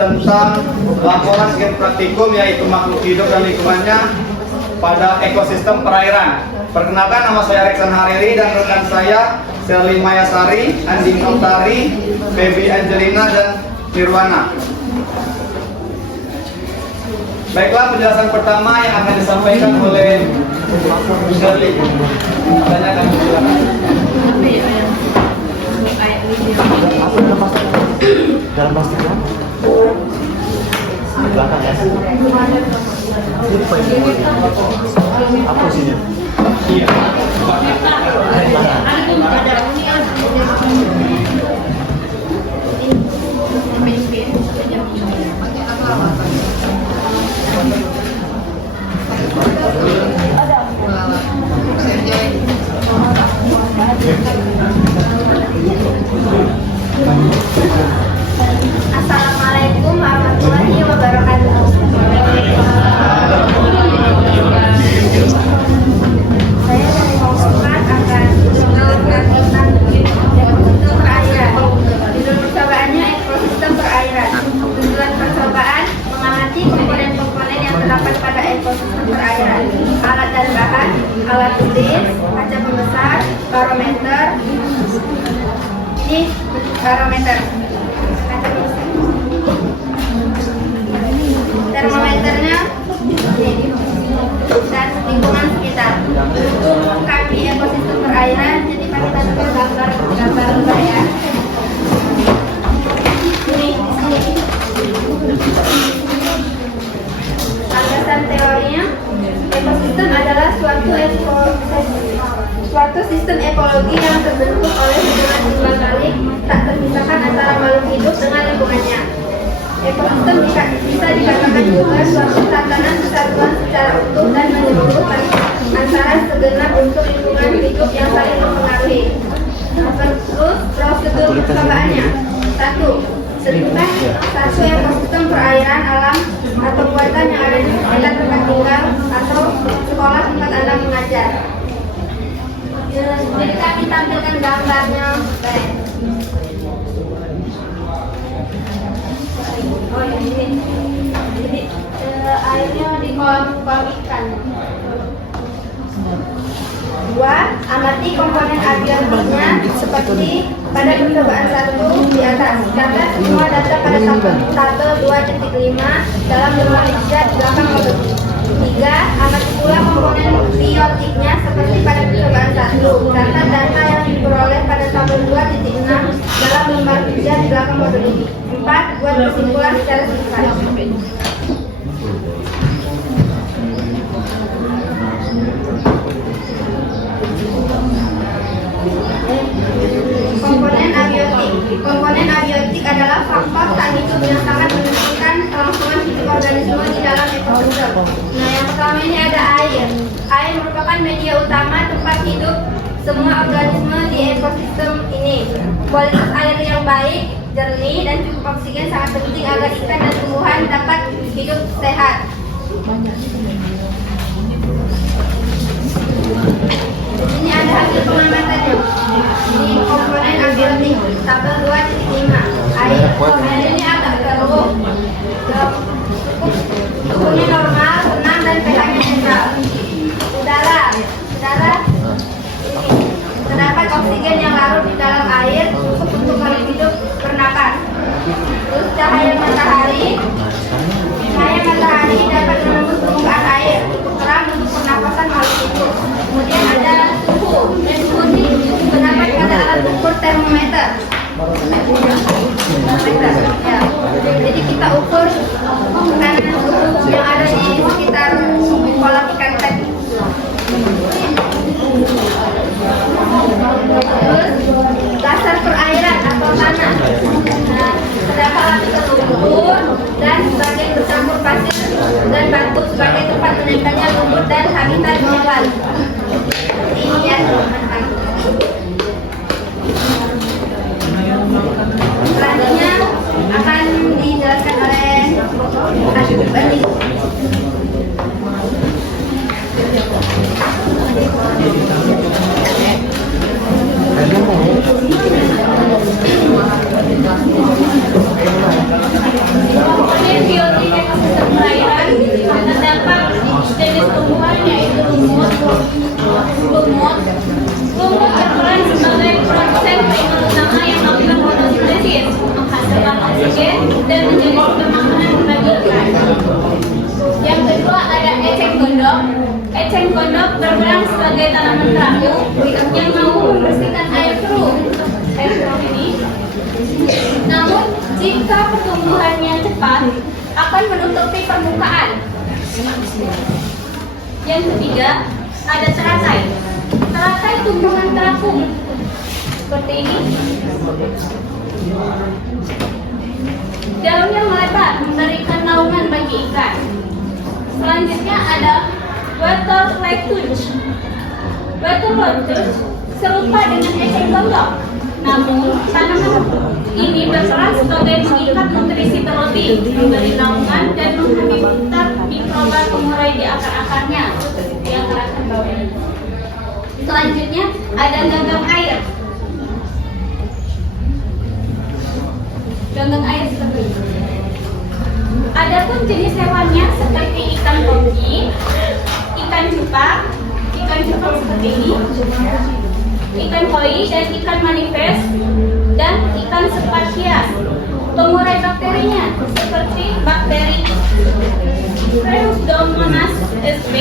tentang laporan kegiatan praktikum yaitu makhluk hidup dan lingkungannya pada ekosistem perairan. Perkenalkan, nama saya Reksan Hariri dan rekan saya Sherly Mayasari, Anding Notari, Baby Angelina dan Nirwana. Baiklah, penjelasan pertama yang akan disampaikan oleh Sherly. Tanyakan, silakan. Dalam plastiknya? Belakang ya? Apa sini? Iya. Assalamualaikum warahmatullahi wabarakatuh. Saya dari Mauskan akan menjelaskan tentang ekosistem perairan. Judul percobaannya ekosistem perairan. Tujuan percobaan mengamati komponen-komponen yang terdapat pada ekosistem perairan. Alat dan bahan, alat tulis, kaca pembesar, barometer. Ini barometer. Termometernya dan lingkungan sekitar. Untuk melengkapi ekosistem perairan, jadi pada gambar ya. Landasan teorinya, ekosistem adalah suatu sistem ekologi yang terbentuk oleh hubungan timbal balik tak terpisahkan antara makhluk hidup dengan lingkungannya. Ekosistem bisa dikatakan juga suatu tatanan kesatuan secara utuh dan menyeluruh antara segenap unsur lingkungan hidup yang saling mempengaruhi. Terus prosedur percobaannya. 1. Tentukan satu ekosistem perairan alam atau buatan yang ada di sekitar tempat tinggal atau sekolah tempat Anda mengajar. Jadi kami tampilkan gambarnya. Oh ya, ini. Jadi airnya di kolam ikan. 2. Amati komponen abiotiknya seperti pada percobaan 1 di atas. Catat semua data pada tabel 2.5 dalam lembar hijau di belakang modul. 3. Amati pula komponen biotiknya seperti pada percobaan 1. Catat data yang diperoleh pada tabel 2.6 dalam lembar hijau di belakang modul ini. 4. Buat kesimpulan secara singkat. Komponen abiotik adalah faktor tak hidup yang sangat menentukan kelangsungan hidup organisme di dalam ekosistem. Nah, yang pertama ini ada air. Air merupakan media utama tempat hidup semua organisme di ekosistem ini. Kualitas air yang baik, jernih, dan cukup oksigen sangat penting agar ikan dan tumbuhan dapat hidup sehat. Ini ada hasil pengamatannya. Ini komponen abiotik tabel 2.5. Air ini agak keruh. Suhunya normal, tenang, dan pH-nya netral. Udara. Ini terdapat oksigen yang larut di dalam air cukup untuk makhluk hidup bernapas. Terus cahaya matahari dapat menembus permukaan air, cukup terang untuk pernapasan makhluk hidup. Kemudian ada suhu. Suhu ini terdapat pada alat ukur termometer. Ya. Jadi kita ukur tekanan suhu yang ada di sekitar kolam ikan tadi. Terus dasar perairan atau tanah. Nah, terdapat lapisan lumpur dan sebagian bercampur pasir dan batu sebagai tempat menempelnya lumpur dan habitat hewan. Ini ya teman-teman. Selanjutnya akan dijelaskan oleh Andi. pondok berperan sebagai tanaman perahu yang mau membersihkan air keruh ini. Namun, jika pertumbuhannya cepat, akan menutupi permukaan. Yang ketiga, ada teratai. Teratai tumbuhan terapung seperti ini. Daunnya melebar, memberikan naungan bagi ikan. Selanjutnya ada water lettuce. Water lettuce serupa dengan eceng gondok, namun tanaman ini berperan sebagai pengikat nutrisi protein, memberi naungan dan menghabitat mikroba pengurai di akar-akarnya, di akar-akar bawah. Selanjutnya ada ganggang air. Ganggang air seperti ini. Adapun jenis hewannya seperti ikan koki, ikan cupang seperti ini, ikan koi dan ikan manifest, dan ikan sepat hias. Pengurai bakterinya seperti bakteri Pseudomonas sp,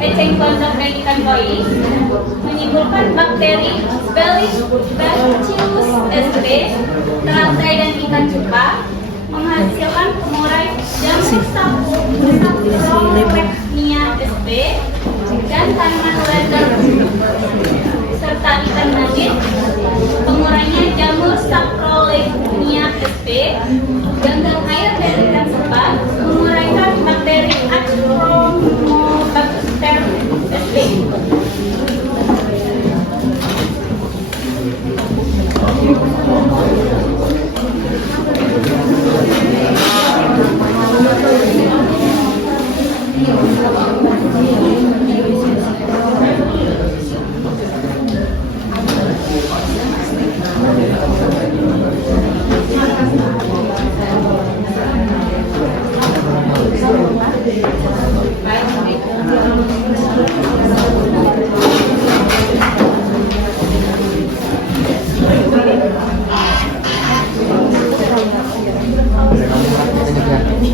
eceng gondok dan ikan koi, menimbulkan bakteri Bacillus sp, teratai dan ikan cupang, menghasilkan pengurai jamur Saprolegnia sp dan tanaman leather serta ikan nugget. Pengurainya jamur Saprolegnia sp, ganggang air dari ikan sepat menguraikan bakteri Acromobacter sp.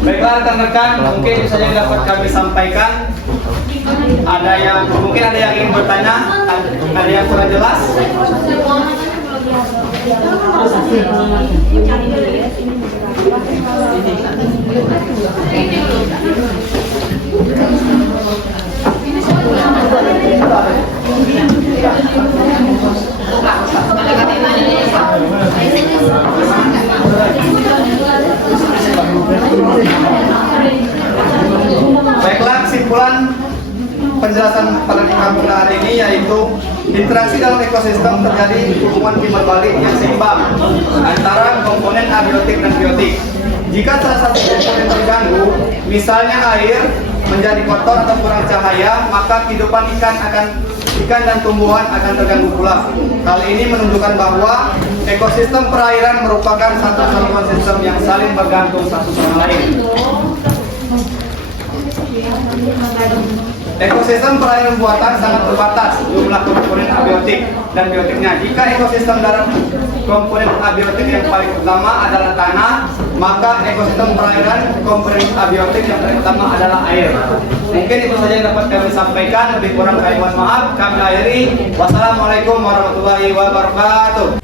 Baiklah rekan-rekan, mungkin itu saja yang dapat kami sampaikan. Mungkin ada yang ingin bertanya, ada yang kurang jelas. Baiklah, kesimpulan penjelasan pada kami hari ini yaitu interaksi dalam ekosistem terjadi hubungan timbal balik yang seimbang antara komponen abiotik dan biotik. Jika salah satu komponen terganggu, misalnya air menjadi kotor atau kurang cahaya, maka kehidupan ikan dan tumbuhan akan terganggu pula. Hal ini menunjukkan bahwa ekosistem perairan merupakan satu satuan sistem yang saling bergantung satu sama lain. Ekosistem perairan buatan sangat terbatas jumlah komponen abiotik dan biotiknya. Jika ekosistem darat komponen abiotik yang paling utama adalah tanah, maka ekosistem perairan komponen abiotik yang paling utama adalah air. Mungkin itu saja yang dapat kami sampaikan. Lebih kurang kami mohon maaf. Kami akhiri. Wassalamualaikum warahmatullahi wabarakatuh.